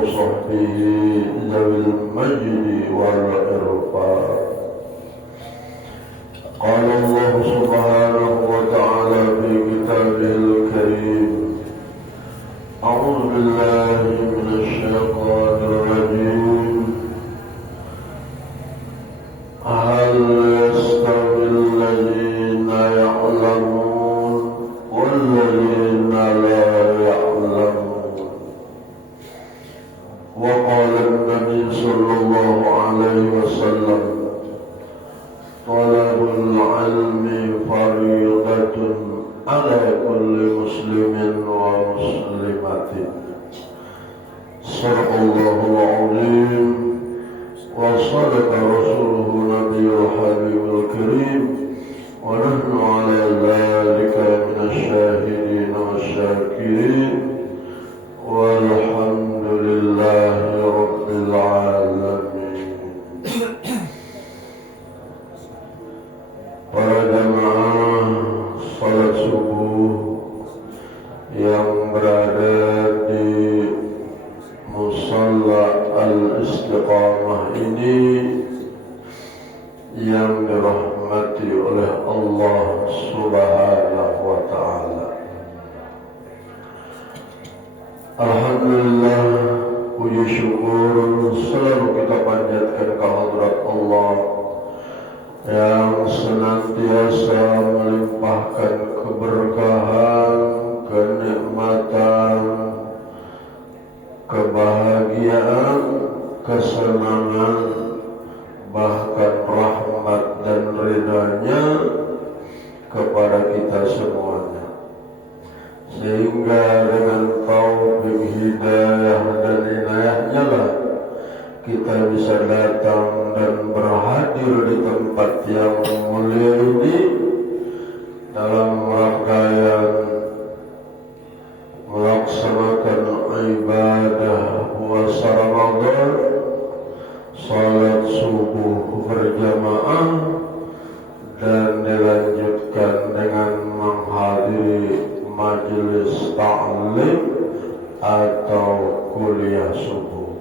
وصحبه ذوي المجد والإرفاق. قال الله سبحانه وتعالى في كتابه الكريم: أعوذ بالله من الشيطان الرجيم. هل يستوي الذين يعلمون والذين لا يعلمون؟ وقال النبي صلى الله عليه وسلم: طلب العلم فريضة على كل مسلم ومسلمة. صدق الله العظيم وصدق رسوله النبي الحبيب الكريم، ونحن على ذلك من الشاهدين والشاكرين، والحمد لله رب العالمين. Para jamaah salat subuh yang berada di Musalla Al-Istiqamah ini yang dirahmati oleh Allah Subhanahu wa Ta'ala. Alhamdulillah, puji syukur selalu kita panjatkan ke hadrat Allah yang senantiasa melimpahkan keberkahan, kenikmatan, kebahagiaan, kesenangan, bahkan rahmat dan ridhanya kepada kita semuanya, sehingga dengan taufik hidayah dan inayahnya lah kita bisa datang dan berhadir di tempat yang mulia ini dalam rangkaian melaksanakan ibadah puasa Ramadan, salat subuh berjamaah, dan dilanjutkan dengan menghadiri majelis ta'lim atau kuliah subuh.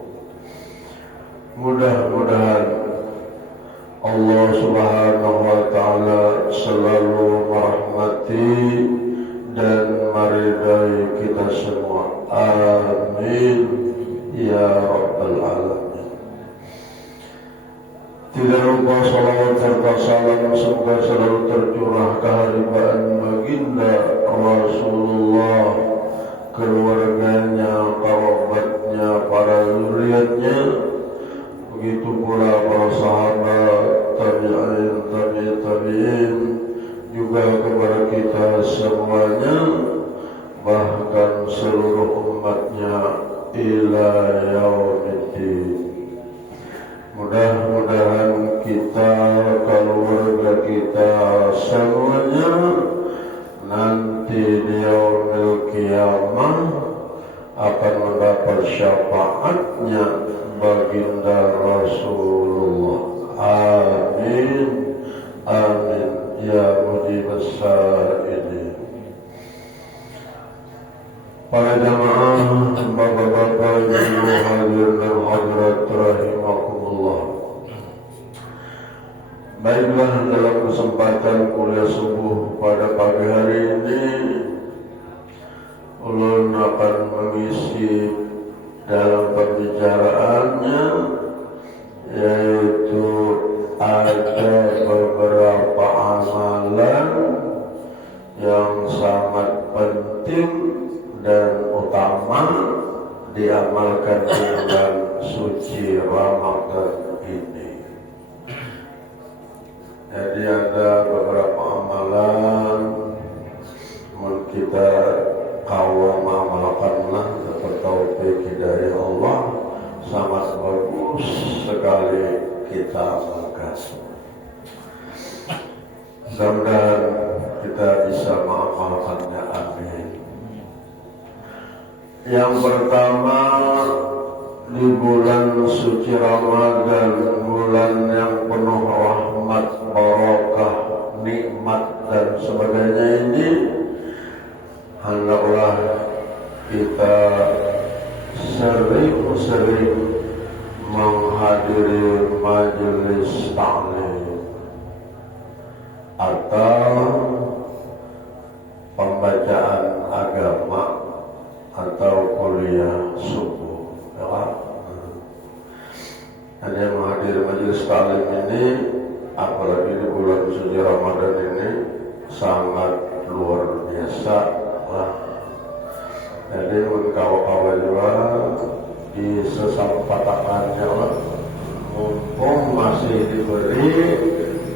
Mudah-mudahan Allah Subhanahu wa Ta'ala selalu merahmati dan meridai kita semua. Amin ya rabbal alamin. Tidak lupa salawat serta salam semoga selalu tercurah keharibaan baginda Rasulullah, keluarganya, kerabatnya, para zuriatnya, begitu pula para sahabat, tabi'in, juga kepada kita semuanya, bahkan seluruh umatnya ila yaumiddin. Mudah-mudahan kita, keluarga kita semuanya nanti di yaumil qiyamah akan mendapat syafaatnya baginda Rasulullah. Amin amin ya mujibas sa'ilin. Para jamaah, bapak-bapak, ibu hadirin dan hadirat rahimakumullah. Baiklah, dalam kesempatan kuliah subuh pada pagi hari ini, ulun akan mengisi dalam pembicaraannya, yaitu ada beberapa amalan yang sangat penting dan utama diamalkan di bulan suci Ramadan ini. Jadi ada beberapa amalan kita kawam amalkanlah dapat taufik hidayah Allah, sangat bagus sekali kita amalkan. Mudah-mudahan kita bisa mengamalkannya. Amin. Yang pertama, di bulan suci Ramadan, bulan yang penuh rahmat, barakah, nikmat dan sebagainya ini, hendaklah kita sering sering menghadiri majelis ta'lim atau pembacaan agama atau kuliah subuh, ya. Ada yang menghadiri majelis ta'lim ini, apalagi di bulan suci Ramadan ini, sangat luar biasa lah. Jadi kawan-kawan juga di sesempatakannya lah, mumpung masih diberi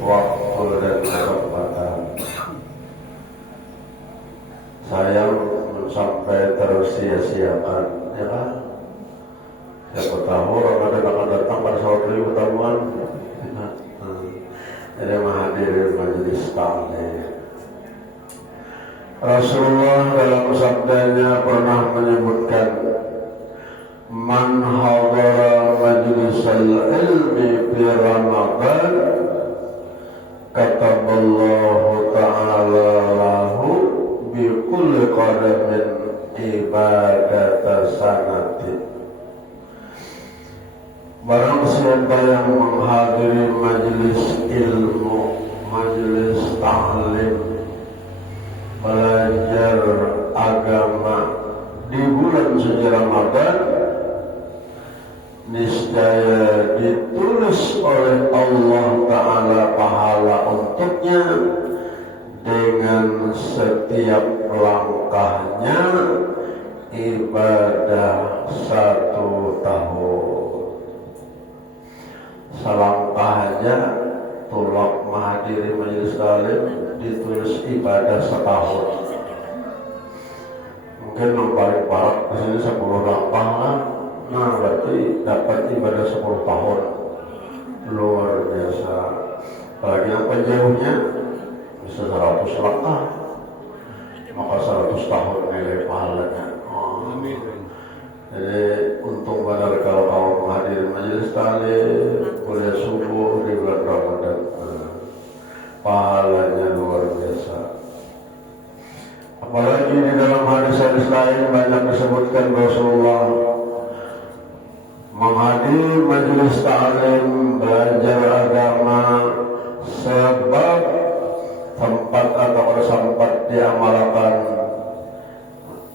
waktu dan kesempatan. Sayang sampai tersia-siakan, ya kan? Siapa tahu Ramadan akan datang pada suatu utamuan. Jadi menghadiri majelis ta'lim. Rasulullah dalam sabdanya pernah menyebutkan, man hadara majlisal ilmi fi Ramadan kataballahu ta'ala lahu bi kulli qadamin ibadata sanatin. Barang siapa yang menghadiri majelis ilmu, majelis ta'lim, belajar agama di bulan suci Ramadan, niscaya ditulis oleh Allah Ta'ala pahala untuknya dengan setiap langkahnya ibadah 1 tahun. Selangkahnya tulak menghadiri majelis ta'lim ditulis ibadah 1 tahun. Mungkin yang paling parah kesini 10 langkah lah. Nah berarti dapat ibadah 10 tahun. Luar biasa. Apalagi yang penjauhnya bisa 100 langkah, maka 100 tahun nilai pahalanya. Jadi untung benar kalau kau menghadiri majelis ta'lim, kuliah subuh di bulan Ramadan. Pahalanya luar biasa. Apalagi di dalam hadis-hadis lain banyak disebutkan Rasulullah menghadiri majelis ta'lim, belajar agama sebab tempat atau sempat diamalkan,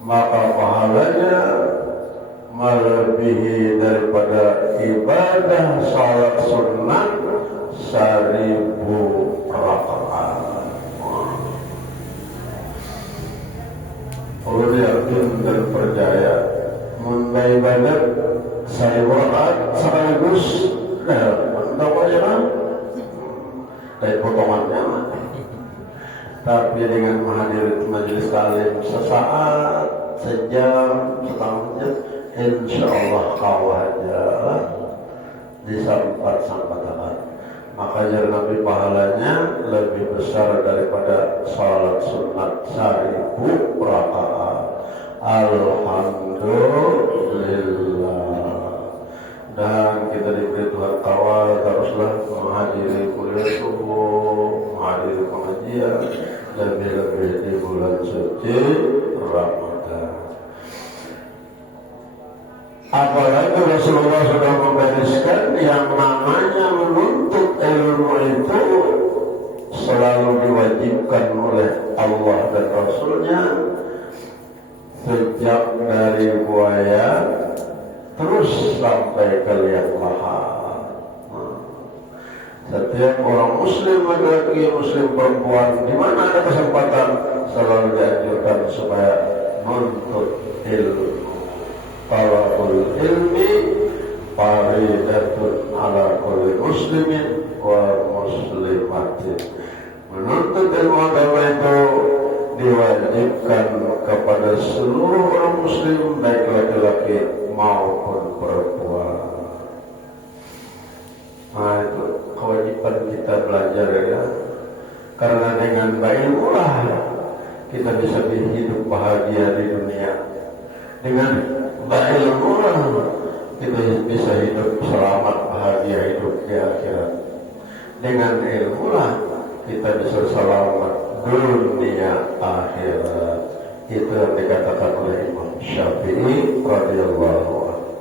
maka pahalanya melebihi daripada ibadah salat sunat 1000 rakaat. Perlu yakin dan percaya, munda ibadat 1000 rakaat sekaligus untuk aja dari potongannya. Tapi dengan menghadiri majelis ta'lim sesaat, sejam, setengah jam, insya Allah kau aja disampat-sampatkan. Makanya Nabi pahalanya lebih besar daripada salat sunat 1000 rakaat. Alhamdulillah. Dan kita diberi Tuhan kawal teruslah menghadiri kuliah subuh, menghadiri pengajian, lebih-lebih di bulan suci Ramadan. Apalagi Rasulullah sudah membereskan yang namanya menuntut ilmu itu selalu diwajibkan oleh Allah dan Rasulnya sejak dari buaya terus sampai ke liang lahat. Setiap orang muslim laki-laki, muslim perempuan, di mana ada kesempatan selalu dianjurkan supaya menuntut ilmu. Talabul ilmi faridatun ala kulli muslimin wa muslimatin. Menuntut ilmu agama itu diwajibkan kepada seluruh orang muslim, baik laki-laki maupun perempuan. Nah itu kewajiban kita belajar ya. Karena dengan ilmu lah kita bisa hidup bahagia di dunia. Dengan ilmu lah kita bisa hidup selamat bahagia hidup di akhirat. Dengan ilmu lah kita bisa selamat dunia akhirat. Itu yang dikatakan oleh Imam Syafi'i radhiyallahu anhu.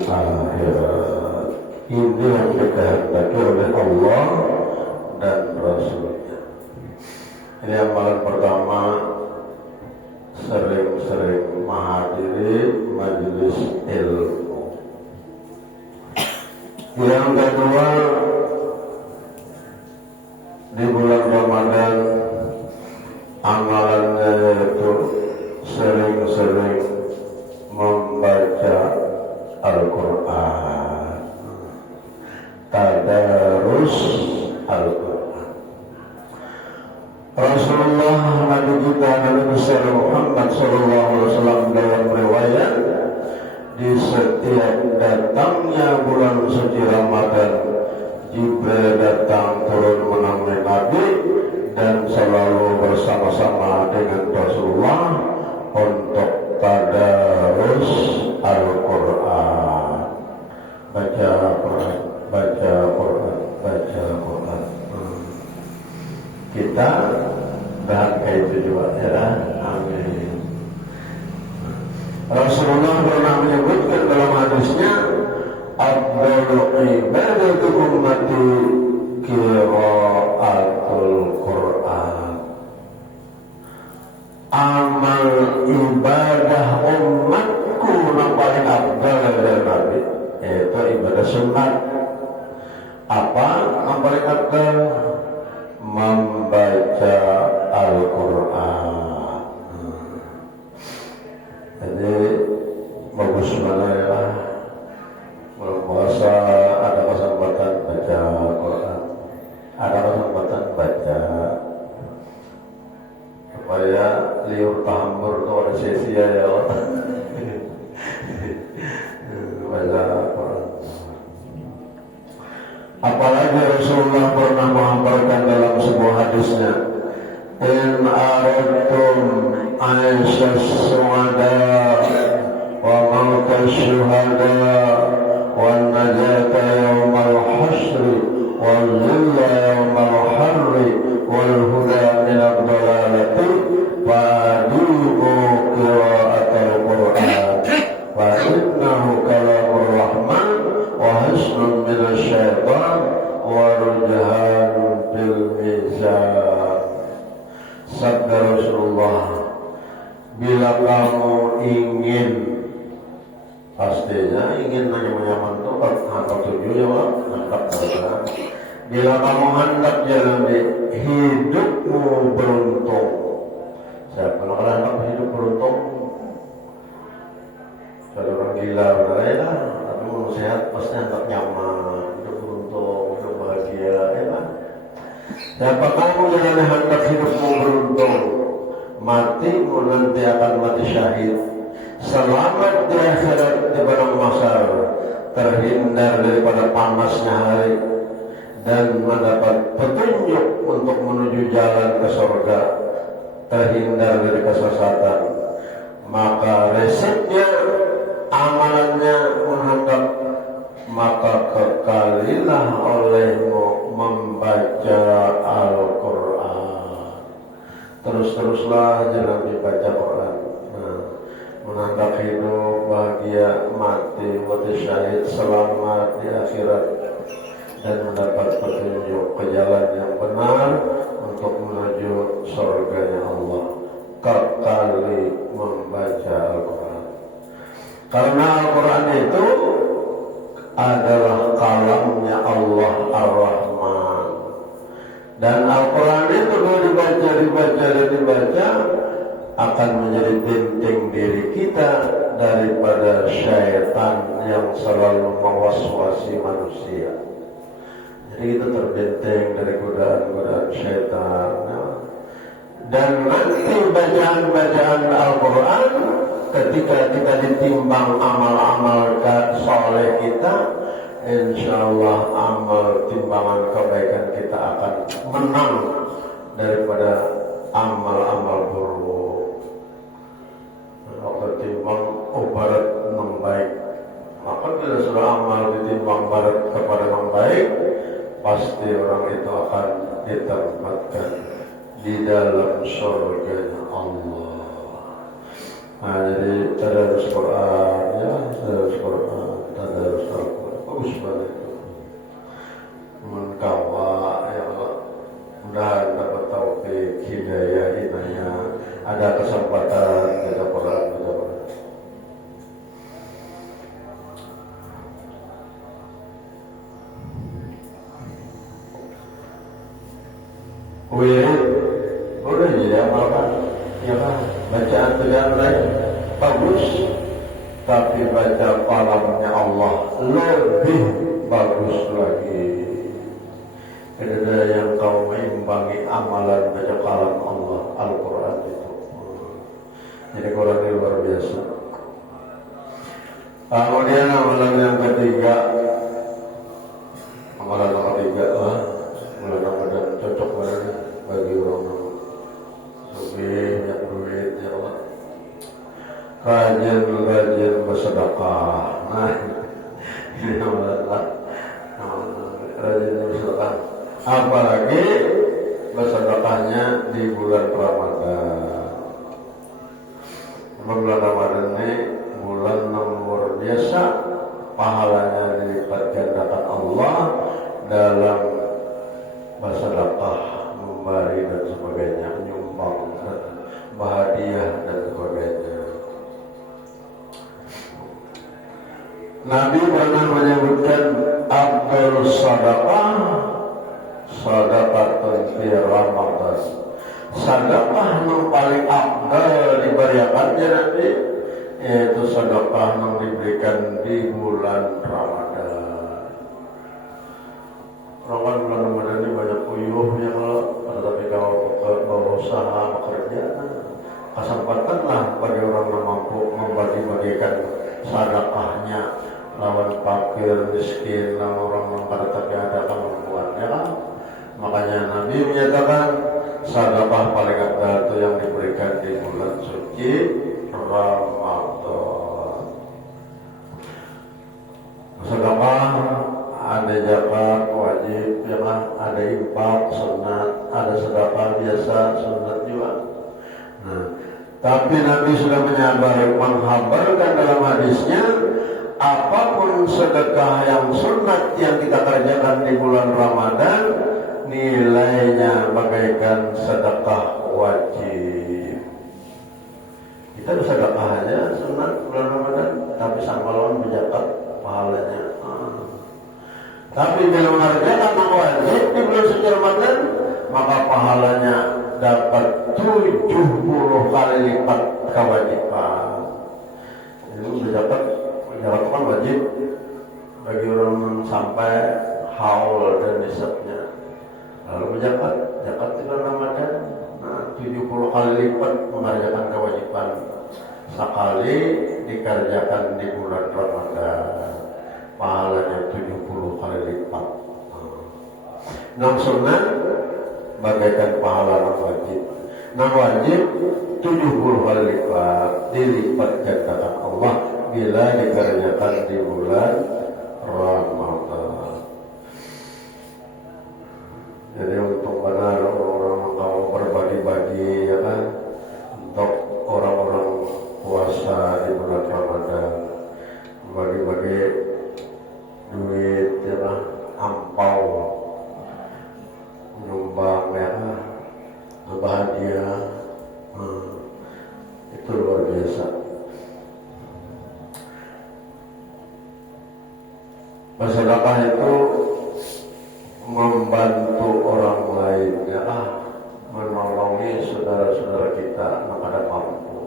akhirat. Ini yang dikehendaki oleh Allah dan Rasulnya. Ini amalan pertama, sering-sering menghadiri majelis ilmu. Yang kedua, di bulan Ramadan amalannya yaitu sering-sering membaca Al-Quran, tadarus Al-Quran. Rasulullah Nabi kita Nabi besar Muhammad SAW dalam riwayat, di setiap datangnya bulan suci Ramadan, Jibril datang turun menemui Nabi dan selalu bersama-sama dengan Rasulullah untuk tadarus Al-Quran, baca Quran, baca Quran, baca Quran. Kita bahagia itu juga, ya. Amin. Rasulullah pernah menyebutkan dalam hadisnya, afdalu ibadatu ummati qiraatul Quran. Amal ibadah umatku yang paling afdal dari Nabi yaitu ibadah sunat. Apa yang paling afdal? Membaca Al-Quran. Jadi bagus mana ya, bulan puasa ada kesempatan baca Quran, ada kesempatan baca supaya liur tahambur itu ada sia-sia ya. Baca Quran. Apalagi Rasulullah pernah mengabarkan dalam sebuah hadisnya, in aradtum aisyas suhada wa mautas syuhada wa najata yawmal hasri wal zilla yawmal harri wal huda minad dalalati fa'adimu qira'atul Qur'an wa innahu kalamur rahman wa hasnun minas syaitan wa rujhanun bil mizan. Sabda Rasulullah, bila kamu ingin, pastinya ingin nyaman itu atau tujuannya apa? Hendak berjalan. Bila kamu hendak jalani hidupmu beruntung, siapa yang hendak hidup beruntung? Kalau orang gila benar, tapi mau sehat pasti hendak nyaman, hidup beruntung, hidup bahagia, ya kan? Siapa kamu yang hendak hidupmu beruntung, matimu nanti akan mati syahid, selamat di akhirat di padang mahsyar, terhindar daripada panasnya hari, dan mendapat petunjuk untuk menuju jalan ke surga, terhindar dari kesesatan. Maka resepnya, amalannya menghadap, maka kekalilah olehmu membaca Al-Quran. Terus-teruslah jangan dibaca Quran. Menghadap hidup, bahagia, mati syahid, selamat di akhirat, dan mendapat petunjuk ke jalan yang benar untuk menuju surganya Allah. Kekali membaca Al-Quran. Karena Al-Quran itu adalah kalamnya Allah Ar-Rahman. Dan Al-Quran itu kalau dibaca akan menjadi benteng diri kita daripada syaitan yang selalu mewaswasi manusia. Jadi kita terbenteng dari godaan-godaan syaitan. Dan nanti bacaan-bacaan Al-Quran, ketika kita ditimbang amal-amal soleh kita, insyaallah amal timbangan kebaikan kita akan menang daripada amal-amal buruk. Waktu timbang barat membaik, maka bila sudah amal ditimbang barat kepada membaik, pasti orang itu akan ditempatkan di dalam surga Allah. Nah, jadi tadarus Quran, ya, tadarus Quran. wirid boleh diamalkan, ya kan? Bacaan lain bagus, tapi baca kalamnya Allah lebih bagus lagi. Tidak ada yang kau mengimbangi amalan baca kalam Allah, Al-Quran itu. Jadi Quran ini luar biasa. Kemudian amalan yang ketiga, amalan Ramadan cocok banget bagi orang lebih banyak duit, ya Allah. Rajin bersedekah. Nah, ini amalan rajin bersedekah. Apalagi bersedekahnya di bulan Ramadan. Bulan Ramadan ini bulan nomor biasa, pahalanya dilipat gandakan Allah dalam bersedekah, memberi dan sebagainya, menyumbang, berhadiah dan sebagainya. Nabi pernah menyebutkan afdhalus shadaqah shadaqatun fi Ramadan. Sedekah yang paling afdal diberikannya nanti yaitu sedekah yang diberikan di bulan Ramadan. Bulan Ramadan ini banyak puyuh yang tetapi kalau berusaha bekerja, kesempatanlah bagi orang yang mampu membagi-bagikan sedekahnya lawan fakir, miskin, lawan orang yang tetapi ada kemampuan, ya kan? Makanya Nabi menyatakan sedekah paling afdal itu yang diberikan di bulan suci Ramadan. Sedekah ada zakat wajib, ya kan? Ada infak sunat, ada sedekah biasa sunat juga. Nah, tapi Nabi sudah menghabarkan dalam hadisnya, apapun sedekah yang sunat yang kita kerjakan di bulan Ramadan, nilainya bagaikan sedekah wajib. Kita bersedekah aja sunat bulan Ramadan, tapi sang pahlawan berzakat pahalanya. Tapi bila mengerjakan yang wajib di bulan suci Ramadan, maka pahalanya dapat 70 kali lipat kewajiban. Itu berzakat kan wajib bagi orang yang sampai haul dan nisabnya. Lalu zakat di bulan Ramadan, 70 kali lipat mengerjakan kewajiban sekali dikerjakan di bulan Ramadan, pahalanya 70 kali lipat. Nah, sunat bagaikan pahala wajib. Nah, wajib 70 kali lipat dilipat gandakan Allah bila dikerjakan di bulan Ramadan. Jadi untuk benar orang mau berbagi-bagi, ya kan, untuk orang-orang puasa di bulan Ramadan, bagi-bagi duit, ya kan, ampau, menyumbang, ya kan, bahagia, itu luar biasa. Bersedekah itu membantu orang lain, ya, menolongi saudara-saudara kita yang ada mampu.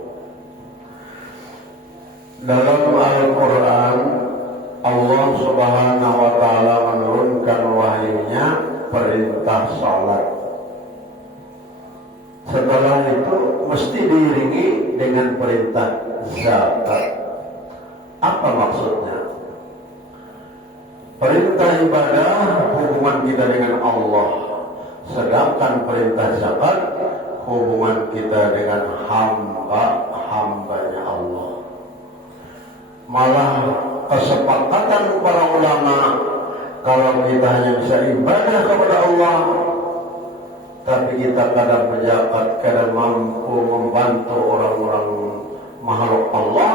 Dalam Al-Quran, Allah Subhanahu wa Ta'ala menurunkan wahyunya perintah salat. Setelah itu mesti diiringi dengan perintah zakat. Apa maksudnya? Perintah ibadah hubungan kita dengan Allah, sedangkan perintah zakat hubungan kita dengan hambanya Allah. Malah kesepakatan para ulama, kalau kita hanya bisa ibadah kepada Allah, tapi kita kadang berzakat, kadang mampu membantu orang-orang makhluk Allah,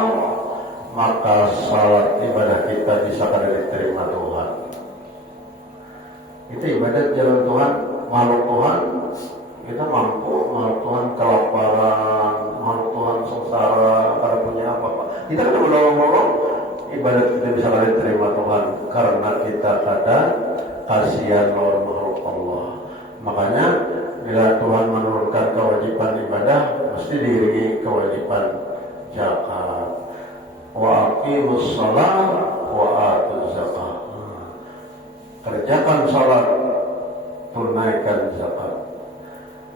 maka salat ibadah kita bisa kada diterima Tuhan. Kita ibadat jalan Tuhan, makhluk Tuhan, kita mampu, makhluk Tuhan kelaparan, makhluk Tuhan sengsara, kada punya apa-apa. Kita kada menolong-nolong, ibadat kita bisa kada diterima Tuhan karena kita kada kasihan lawan makhluk Allah. Makanya bila Tuhan menurunkan kewajiban ibadah, mesti diiringi kewajiban zakat. Wa aqimus shalah wa atuz zakat. Kerjakan salat, tunaikan zakat.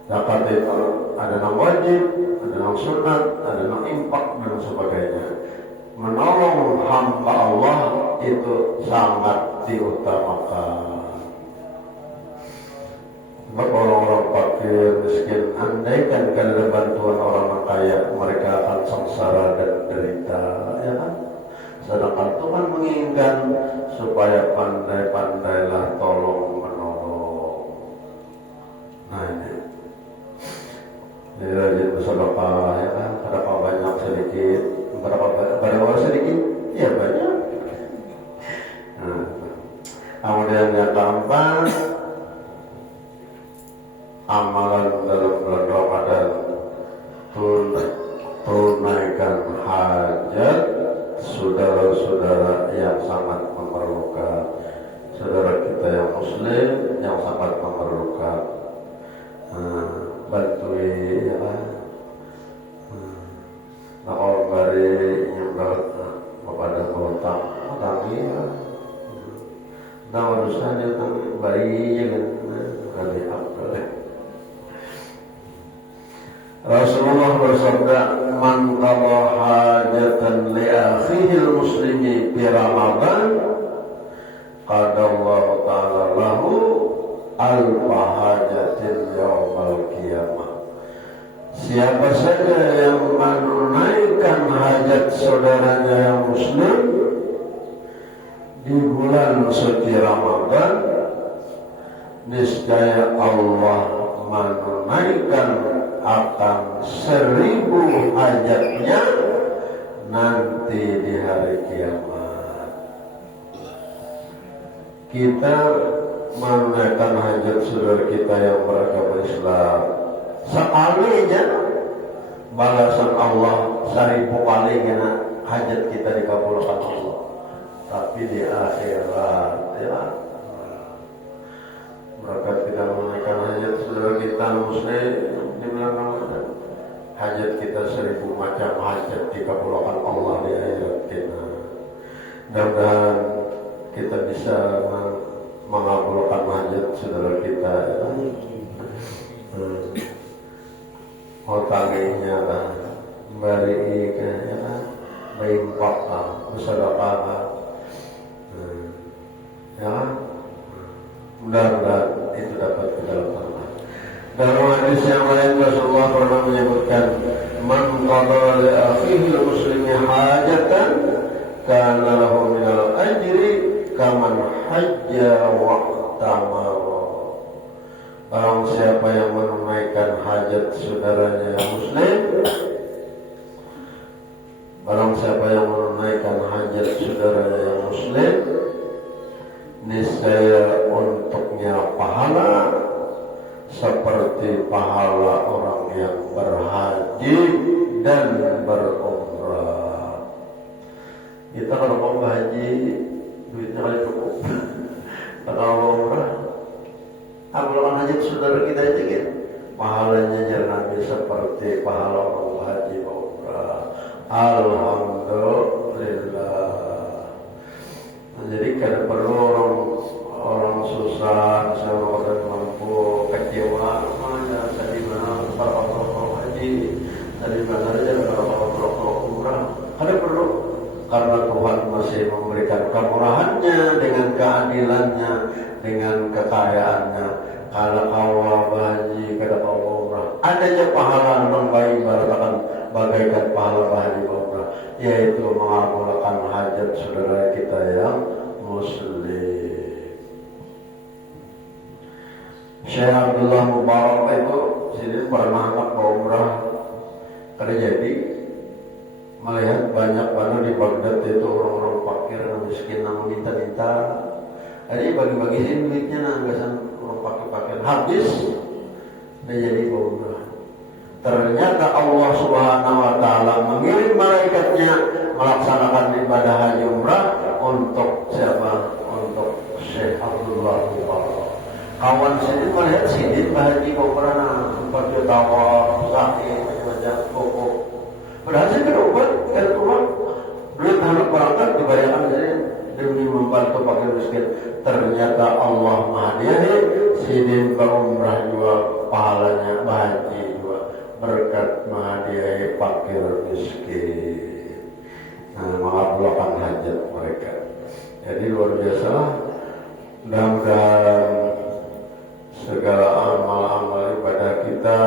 Zakat itu ada yang wajib, ada yang sunat, ada yang infak dan sebagainya. Menolong hamba Allah itu sangat diutamakan. Sebab orang-orang fakir, miskin, andaikan ada bantuan orang kaya, mereka akan sengsara dan derita, ya kan? Sedangkan Tuhan menginginkan supaya pandai-pandailah tolong menolong. Nah ini, jadi rajin bersedekah, ya kan? Berapa banyak sedikit, berapa sedikit, ya banyak. Nah, kemudian yang keempat, amalan dalam bulan Ramadan, tunaikan hajat saudara-saudara yang sangat memerlukan, saudara kita yang muslim yang sangat memerlukan. Bantui ya kan, orang bari yang berat kepada hutang ya, nah urusan dia kan bayi kan kali apa. Rasulullah bersabda, man qada hajatan li akhihi al-muslimi fi Ramadan qadallahu ta'ala lahu alfa hajatin yaumal qiyamah. Siapa saja yang menunaikan hajat saudaranya yang muslim di bulan suci Ramadan, niscaya Allah menunaikan akan 1000 hajatnya nanti di hari kiamat. Kita menunaikan hajat saudara kita yang beragama Islam sekalinya, balasan Allah 1000 kali kena hajat kita dikabulkan Allah. Tapi di akhirat ya, mereka tidak menunaikan hajat saudara kita muslim di bulan Ramadan, hajat kita 1000 macam hajat dikabulkan Allah di akhirat kita. Mudah-mudahan kita bisa mengabulkan hajat saudara kita ya. Otaginya lah, bari ya, berimpak lah, bersedekah ya. Mudah-mudahan itu dapat kita lakukan. Dalam hadis yang lain Rasulullah pernah menyebutkan, man qada li akhihi al-muslimi hajatan kana lahu minal ajri kaman hajja wa tamara. Barang siapa yang menunaikan hajat saudaranya yang muslim, barang siapa yang menunaikan hajat saudaranya yang muslim, niscaya untuknya pahala seperti pahala orang yang berhaji dan berumrah. Kita kalau mau haji duitnya kali cukup, kalau mau umrah abulkan hajat saudara kita aja gitu, pahalanya jangan seperti pahala orang haji umrah. Alhamdulillah. Jadi kada perlu orang susah, seorang orang mampu kecewa, mana tadi mana para orang haji, tadi mana aja para orang umrah. Kada perlu, karena Tuhan masih memberikan kemurahannya dengan keadilannya, dengan kekayaannya. Kalau kau haji, kada kau umrah, adanya pahala yang baik barangkali bagaikan pahala haji umrah, yaitu mengabulkan hajat saudara kita yang muslim. Syekh Abdullah Mubarak itu sini pernah ke umrah, kada jadi melihat banyak mana di Baghdad itu orang-orang fakir dan miskin yang minta-minta. Jadi bagi-bagi sini duitnya nanggasan orang fakir-fakir habis, dia jadi umrah. Ternyata Allah Subhanahu wa Ta'ala mengirim malaikatnya melaksanakan ibadah haji umrah untuk siapa? Untuk Syekh Abdullah Mubarak. kawan sini melihat sini bahagia kau pernah pada tawa sakit macam pokok. Padahal saya kena ubat, kena keluar. Belum tahu berangkat kebanyakan saya demi membantu fakir miskin. Ternyata Allah Maha Dia sidin berumrah juga pahalanya bahagia juga berkat Maha Dia fakir miskin. Mengabulkan hajat mereka. Jadi luar biasa. Mudah-mudahan segala amal-amal ibadah kita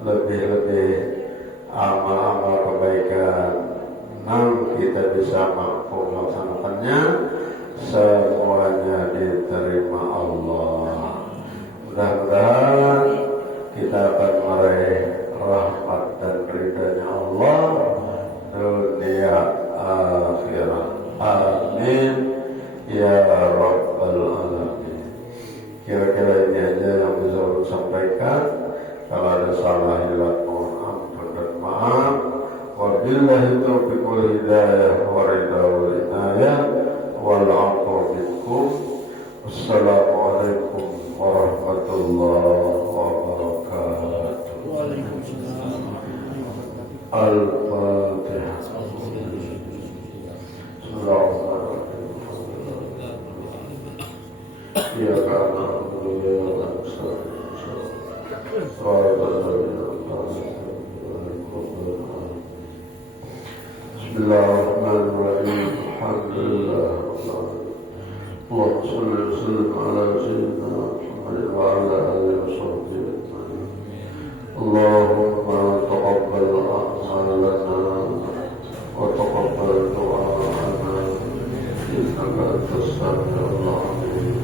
lebih-lebih amal-amal kebaikan kita bisa mampu melaksanakannya, semuanya diterima Allah. Mudah-mudahan kita akan meraih rahmat dan ridhanya Allah dunia akhirat. Amin ya rabbal alamin. Kira-kira ini aja yang bisa saya sampaikan. Kalau ada salah hilaf mohon ampun dan maaf. Wabillahi taufiq wal hidayah wa ridha wal inayah wal 'afwa minkum. Wassalamualaikum warahmatullahi wabarakatuh. Waalaikumsalam. Al-Fatihah. Ya kana ya Bismillahirrahmanirrahim. Alhamdulillah. Allahumma shalli wa sallim ala sayyidina Muhammad wa ala alihi wa sahbihi ajma'in. Allahumma taqabbal a'malana wa taqabbal du'a'ana innaka antas sami'ul 'alim.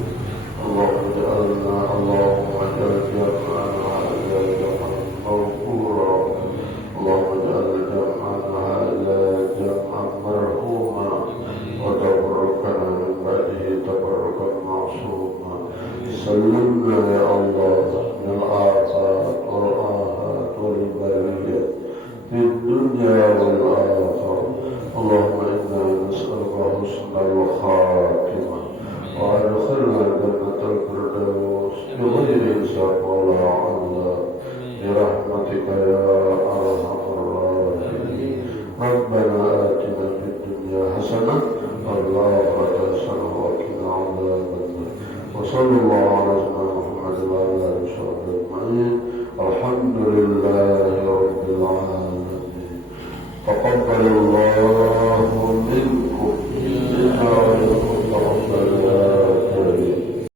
Allahumma ij'alna Allahumma ij'al jam'ana hadha jam'an mawqura. Allahumma ij'al jam'ana hadha jam'an marhuma wa tabarrakana min ba'dihi tabarrukan ma'suma. Sallimna ya Allah min al-afat wal ahat wal baliyat fid dunya wal akhirah. Allahumma inna nas'aluka husnal khatimah wa adkhilna jannatal firdaus bi ghairi hisab wala 'adab bi rahmatika ya arhamar rahimin. Rabbana atina fid dunya hasanah wa fil akhirati hasanah wa qina adzabannar. Wa sallallahu ala sayyidina Muhammad wa ala alihi wa sahbihi ajma'in. Alhamdulillahi rabbil alamin. Taqabbalallahu minkum